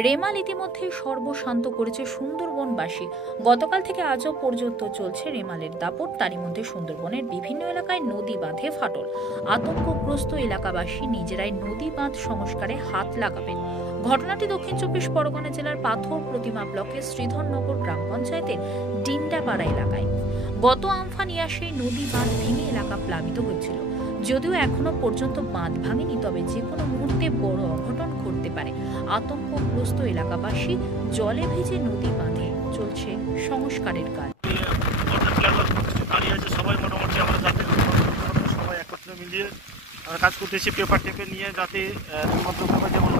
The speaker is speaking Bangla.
রেমাল ইতিমধ্যে সর্বশান্ত করেছে সুন্দরবনবাসী। গতকাল থেকে আজও পর্যন্ত চলছে রেমালের দাপট। তারই মধ্যে সুন্দরবনের বিভিন্ন এলাকায় নদী বাঁধে ফাটল। আতঙ্কগ্রস্ত এলাকাবাসী নিজেরাই নদী বাঁধ সংস্কারে হাত লাগাবেন। ঘটনাটি দক্ষিণ ২৪ পরগনা জেলার পাথর প্রতিমা ব্লকের শ্রীধরনগর গ্রাম পঞ্চায়েতের ডিন্ডাপাড়া এলাকায়। গত আমফানে আসে নদী বাঁধ ভেঙে এলাকা প্লাবিত হয়েছিল। যদিও এখনো পর্যন্ত বাঁধ ভাঙেনি, তবে যে কোনো মুহূর্তে বড় অঘটন ঘটতে পারে। আতঙ্কগ্রস্ত এলাকাবাসী জলে ভিজে নদী বাঁধে চলছে সংস্কারের কাজ। সবাই মোটামুটি আমরা যাতে সবাই একত্রে মিলিয়ে কাজ করতেছি পেপার টেপে নিয়ে, যাতে যেমন